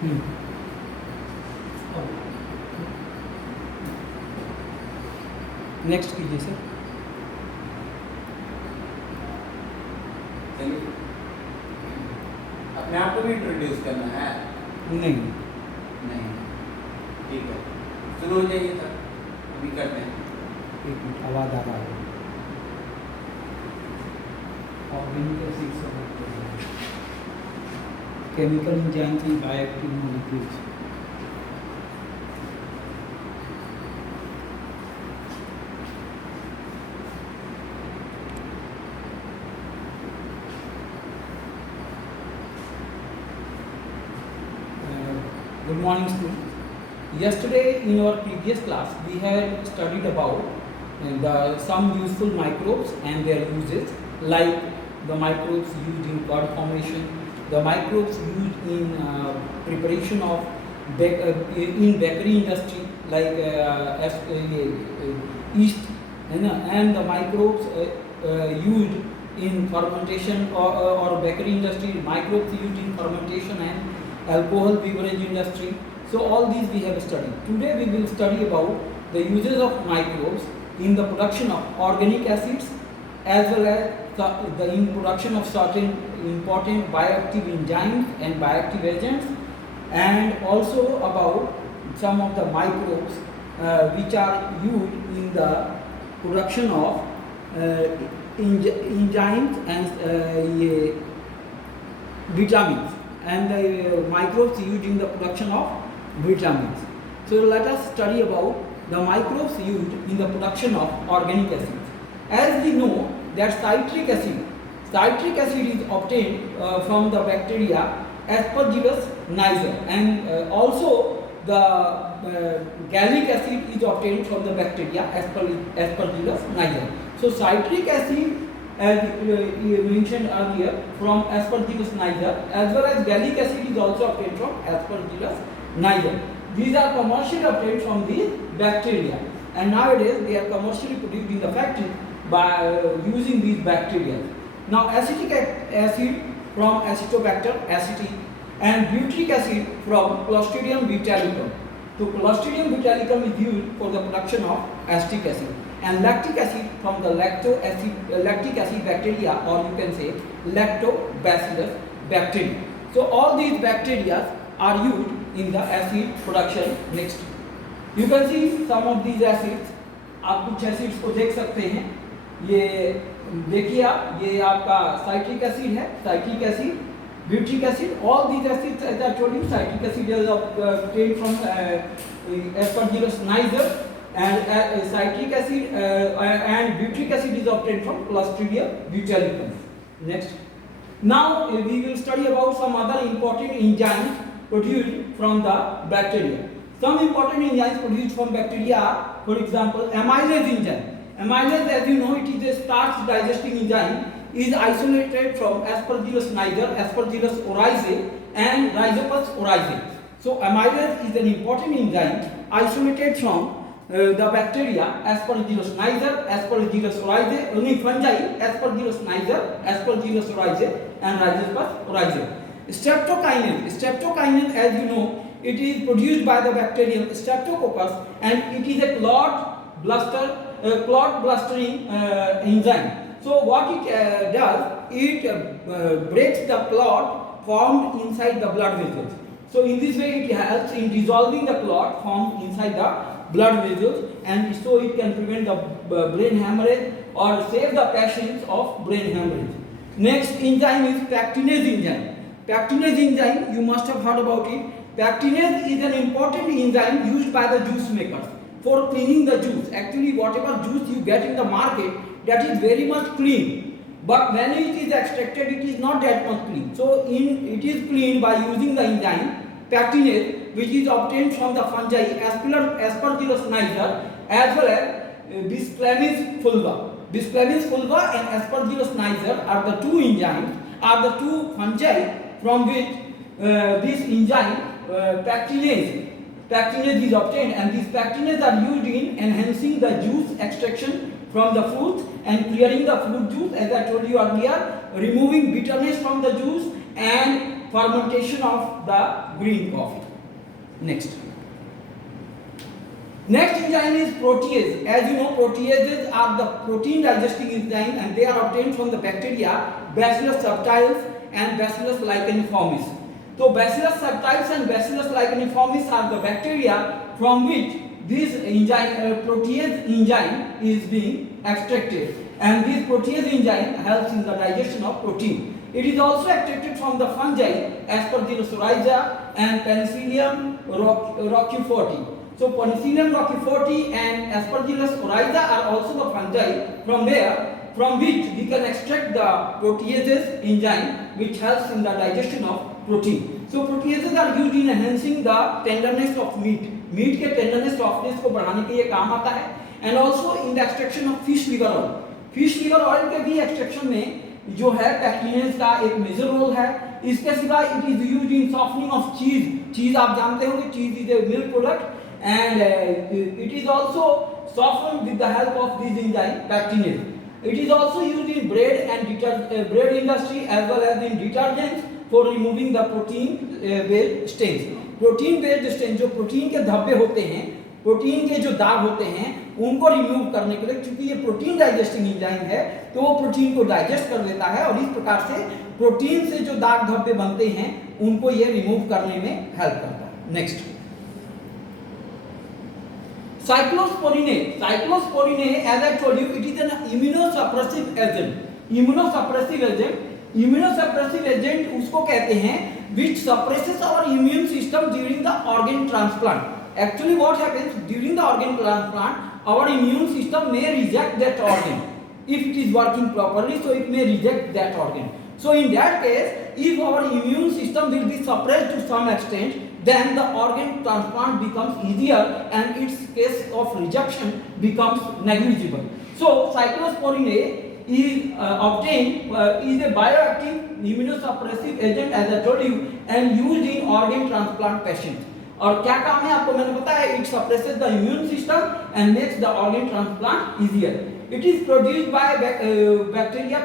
हम्म, next कीजिए sir. चलिए, अपने आप को भी इंट्रोड्यूस करना है? नहीं, नहीं, ठीक है, शुरू हो जाइए तब, अभी करते हैं। एक मिनट, आवाज़ आ रहा है। ऑर्गेनिक एसिड्स और chemical enzymes and bioactive molecules. Good morning, students. Yesterday, in our previous class, we had studied about some useful microbes and their uses, like the microbes used in cod formation, the microbes used in preparation of in bakery industry, like yeast, and the microbes used in fermentation or bakery industry, microbes used in fermentation and alcohol beverage industry. So all these we have studied. Today we will study about the uses of microbes in the production of organic acids as well as the in production of certain important bioactive enzymes and bioactive agents, and also about some of the microbes which are used in the production of enzymes and vitamins, and the microbes used in the production of vitamins. So let us study about the microbes used in the production of organic acids. As we know that citric acid is obtained from the bacteria Aspergillus niger, and also the gallic acid is obtained from the bacteria Aspergillus niger. So citric acid, as you mentioned earlier, from Aspergillus niger, as well as gallic acid is also obtained from Aspergillus niger. These are commercially obtained from these bacteria, and nowadays they are commercially produced in the factory by using these bacteria. Now acetic acid from Acetobacter aceti, and butyric acid from Clostridium botulicum. So Clostridium botulicum is used for the production of acetic acid, and lactic acid from the lactic acid bacteria, or you can say lactobacillus bacteria. So all these bacteria are used in the acid production. Next, you can see some of these acids. आप कुछ acids को देख सकते हैं। ये देखिए आप, ये आपका साइट्रिक एसिड है, citric acid, butyric acid. All these acids, as I told you, citric acid is obtained from Aspergillus niger, and citric acid and butyric acid is obtained from Clostridium botulicum. Next, now we will study about some other important enzymes produced from the bacteria. Some important enzymes produced from bacteria are, for example, amylase enzyme. Amylase, as you know, it is a starch digesting enzyme, is isolated from Aspergillus niger, Aspergillus oryzae, and Rhizopus oryzae. So amylase is an important enzyme isolated from the bacteria Aspergillus niger, Aspergillus oryzae, only fungi Aspergillus niger, Aspergillus oryzae, and Rhizopus oryzae. Streptokinase, as you know, it is produced by the bacterium Streptococcus, and it is a clot blustering enzyme. So what it does, it breaks the clot formed inside the blood vessels. So in this way it helps in dissolving the clot formed inside the blood vessels, and so it can prevent the brain hemorrhage or save the patients of brain hemorrhage. Next enzyme is pectinase enzyme. Pectinase enzyme, you must have heard about it. Pectinase is an important enzyme used by the juice makers for cleaning the juice. Actually, whatever juice you get in the market, that is very much clean. But when it is extracted, it is not that much clean. So, it is cleaned by using the enzyme pectinase, which is obtained from the fungi Aspergillus niger, as well as Bisclamis fulva. Bisclamis fulva and Aspergillus niger are the two enzymes, are the two fungi from which this enzyme pectinase is obtained, and these pectinase are used in enhancing the juice extraction from the fruits and clearing the fruit juice, as I told you earlier, removing bitterness from the juice and fermentation of the green coffee. Next enzyme is protease. As you know, proteases are the protein digesting enzyme, and they are obtained from the bacteria Bacillus subtilis and Bacillus licheniformis. So Bacillus subtilis and Bacillus licheniformis are the bacteria from which this enzyme, protease enzyme is being extracted, and this protease enzyme helps in the digestion of protein. It is also extracted from the fungi Aspergillus oryza and Penicillium roqueforti. So Penicillium roqueforti and Aspergillus oryza are also the fungi from which we can extract the proteases enzyme, which helps in the digestion of protein. So proteases are used in enhancing the tenderness of meat. Meat के tenderness softness को बढ़ाने के लिए काम आता है, and also in the extraction of fish liver oil. Fish liver oil के भी एक्सट्रैक्शन में जो है पैक्टिनेज का एक मेजर रोल है. इसके सिवा it is used in softening of चीज. चीज आप जानते होंगे, चीज is a milk product, and it is also softened with the help of this enzyme pectinase. It is also used in bread and bread industry as well as in detergents for removing the protein based stains. Protein based stain, जो protein के धब्बे होते हैं, protein के जो दाग होते हैं, उनको रिमूव करने के लिए, क्योंकि ये प्रोटीन डाइजेस्टिंग एंजाइम है, तो वो प्रोटीन को डाइजेस्ट कर लेता है और इस प्रकार से प्रोटीन से जो दाग धब्बे बनते हैं उनको ये रिमूव करने में हेल्प करता है. Next cyclosporine, as I told you, it is an immunosuppressive agent. Immunosuppressive agent उसको कहते हैं which suppresses our immune system during the organ transplant. Actually what happens during the organ transplant, our immune system may reject that organ. If it is working properly, so it may reject that organ. So in that case, if our immune system will be suppressed to some extent, then the organ transplant becomes easier and its case of rejection becomes negligible. So cyclosporine is obtained is a bioactive immunosuppressive agent, as I told you, and used in organ transplant patients. और क्या काम है आपको मैंने बताया, it suppresses the immune system and makes the organ transplant easier. It is produced by bacteria.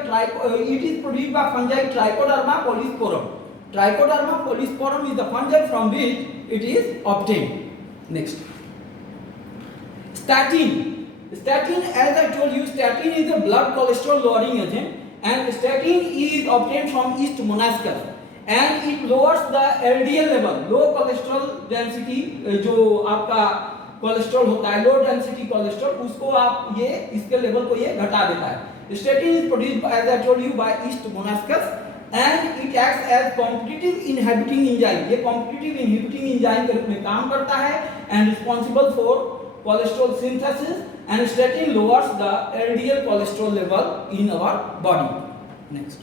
It is produced by fungi Trichoderma polysporum. Trichoderma polysporum is the fungi from which it is obtained. Next, statin. Statin, as I told you, statin is a blood cholesterol lowering agent, and statin is obtained from yeast molasses, and it lowers the LDL level, low cholesterol density. जो आपका cholesterol होता है, low density cholesterol, उसको आप ये इसके level को ये घटा देता है. Statin is produced as I told you by yeast molasses, and it acts as competitive inhibiting enzyme. ये competitive inhibiting enzyme के रूप में काम करता है and responsible for cholesterol synthesis, and statin lowers the LDL cholesterol level in our body. Next,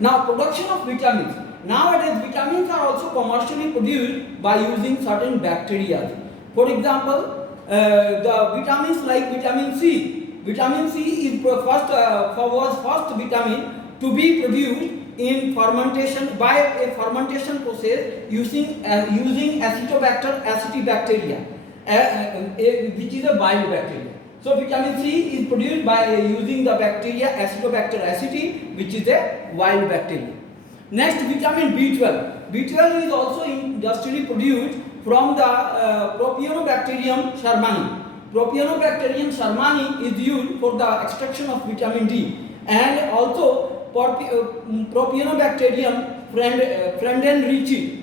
now production of vitamins. Nowadays vitamins are also commercially produced by using certain bacteria. For example, the vitamins like vitamin C. Vitamin C is was first vitamin to be produced in fermentation by a fermentation process using Acetobacter acetibacteria, which is a bifidobacteria. So vitamin C is produced by using the bacteria Acetobacter aceti, which is a wild bacteria. Next, vitamin B12. B12 is also industrially produced from the Propionobacterium shermani. Propionobacterium shermani is used for the extraction of vitamin D, and also Propionobacterium friedenreichi.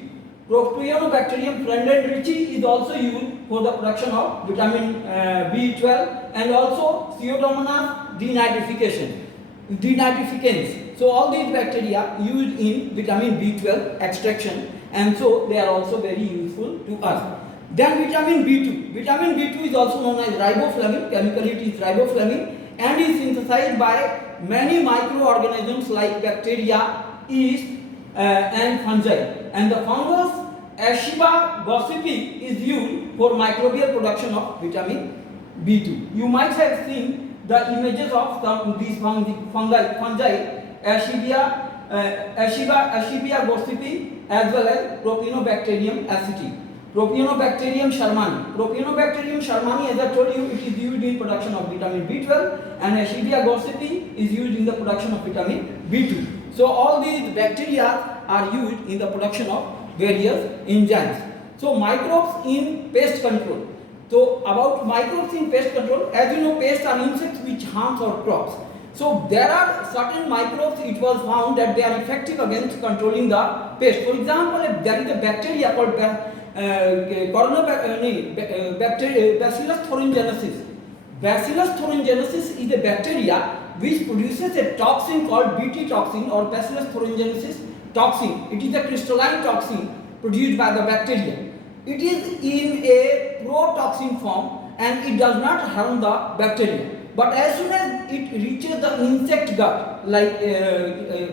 Propionobacterium friedenreichi is also used for the production of vitamin B12, and also Pseudomonas denitrificans. So all these bacteria used in vitamin B12 extraction, and so they are also very useful to us. Then vitamin B2. Vitamin B2 is also known as riboflavin. Chemically it is riboflavin, and is synthesized by many microorganisms like bacteria, yeast, and fungi. And the fungus Ashiba gossypi is used for microbial production of vitamin B2. You might have seen the images of some these fungi Ashibia gossypi, as well as Propionobacterium aceti, Propionobacterium shermani. Propionobacterium shermani, as I told you, it is used in production of vitamin B12, and Ashibia gossypi is used in the production of vitamin B2. So all these bacteria are used in the production of various enzymes. So microbes in pest control. So about microbes in pest control, as you know, pests are insects which harms our crops. So there are certain microbes, it was found that they are effective against controlling the pest. For example, if there is a bacteria called Bacillus thuringiensis. Bacillus thuringiensis is a bacteria which produces a toxin called Bt toxin or Bacillus thuringiensis toxin. It is a crystalline toxin produced by the bacteria. It is in a protoxin form and it does not harm the bacteria. But as soon as it reaches the insect gut, like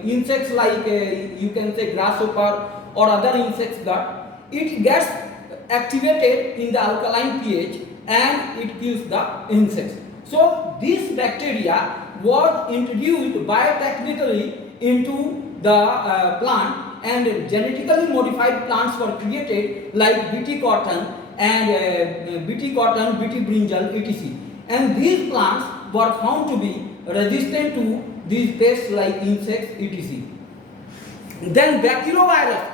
insects like you can say grasshopper or other insects gut, it gets activated in the alkaline pH and it kills the insects. So this bacteria was introduced biotechnically into the plant, and genetically modified plants were created like Bt cotton and Bt brinjal, etc. And these plants were found to be resistant to these pests like insects, etc. Then baculovirus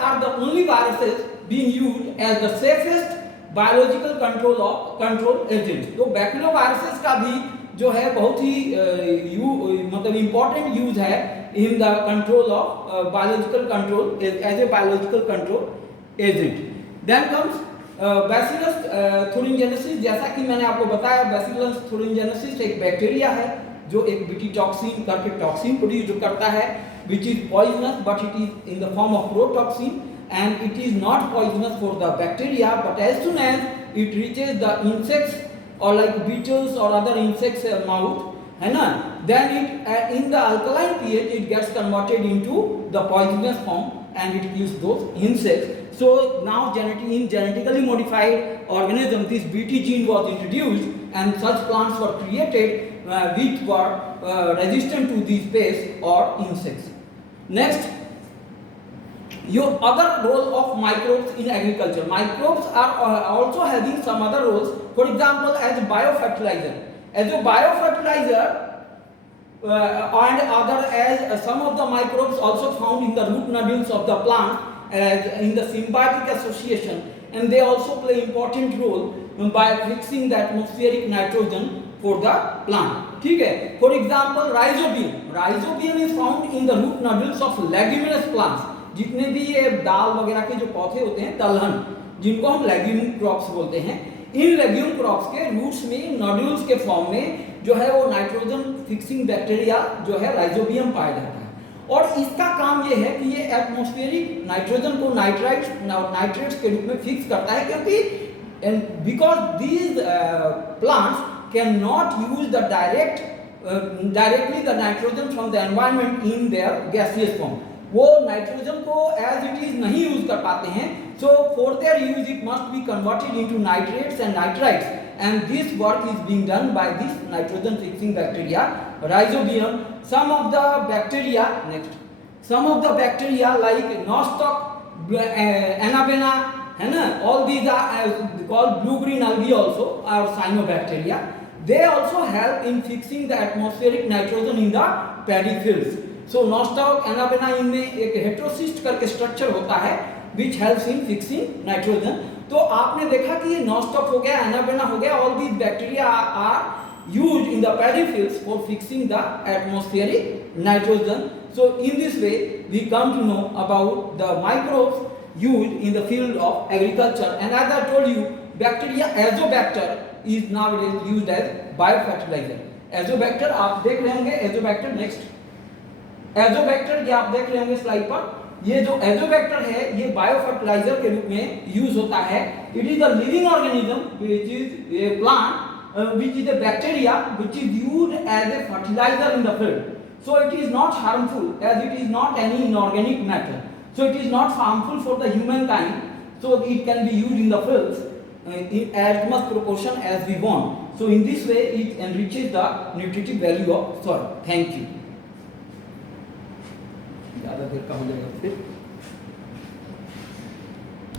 are the only viruses being used as the safest biological control agent. तो baculoviruses का भी जो है बहुत ही मतलब important use है in the control of biological control as a biological control agent. Then comes Bacillus thuringiensis. जैसा कि मैंने आपको बताया, Bacillus thuringiensis एक बैक्टीरिया है जो एक बीटी टॉक्सिन करके टॉक्सिन प्रोड्यूस करता है, which is poisonous, but it is in the form of protoxin and it is not poisonous for the bacteria, but as soon as it reaches the insects or like beetles or other insects mouth, है ना, then it in the alkaline pH it gets converted into the poisonous form and it kills those insects. So now in genetically modified organism, this Bt gene was introduced and such plants were created which were resistant to these pests or insects. Next, your other role of microbes in agriculture. Microbes are also having some other roles. For example, as biofertilizer. As a biofertilizer and other as some of the microbes also found in the root nodules of the plant in the symbiotic association, and they also play important role by fixing the atmospheric nitrogen for the plant. ठीक है. For example, rhizobium is found in the root nodules of leguminous plants. जितने भी ये दाल वगैरह के जो पौधे होते हैं, दलहन, जिनको हम लेग्यूम क्रॉप्स बोलते हैं, इन लेग्यूम क्रॉप्स के रूट्स में नोड्यूल्स के फॉर्म में जो है वो नाइट्रोजन फिक्सिंग बैक्टीरिया जो है राइजोबियम पाया जाता है. और इसका काम ये है कि ये एटमॉस्फेरिक नाइट्रोजन को नाइट्रेट्स के रूप में फिक्स करता है, क्योंकि because these plants can not use the directly the nitrogen from the environment in their gaseous form. वो नाइट्रोजन को एज इट इज नहीं यूज कर पाते हैं. So for their use it must be converted into nitrates and nitrites, and this work is being done by this nitrogen fixing bacteria rhizobium. Some of the bacteria like nostoc, anabena, है ना, all these are called blue green algae also are cyanobacteria. They also help in fixing the atmospheric nitrogen in the paddy fields. So nostoc, anabena, इनमें एक heterocyst करके structure होता है which helps in fixing nitrogen. तो आपने देखा कि ये nostoc हो गया, anabena हो गया, all these bacteria are used in the paddy fields for fixing the atmospheric nitrogen. So in this way we come to know about the microbes used in the field of agriculture. And as I told you, bacteria Azobacter is nowadays used as biofertilizer. Azobacter आप देख रहे होंगे, Azobacter next. Azobacter ये आप देख रहे होंगे slide पर. ये जो एजोबैक्टर है ये बायोफर्टिलाइजर के रूप में यूज होता है. It is a living organism which is a plant which is a bacteria which is used as a fertiliser in the field. So it is not harmful as it is not any inorganic matter. So it is not harmful for the human kind. So it can be used in the fields in as much proportion as we want. So in this way it enriches the nutritive value of soil. Thank you. ज़्यादा देर का हो जाएगा फिर.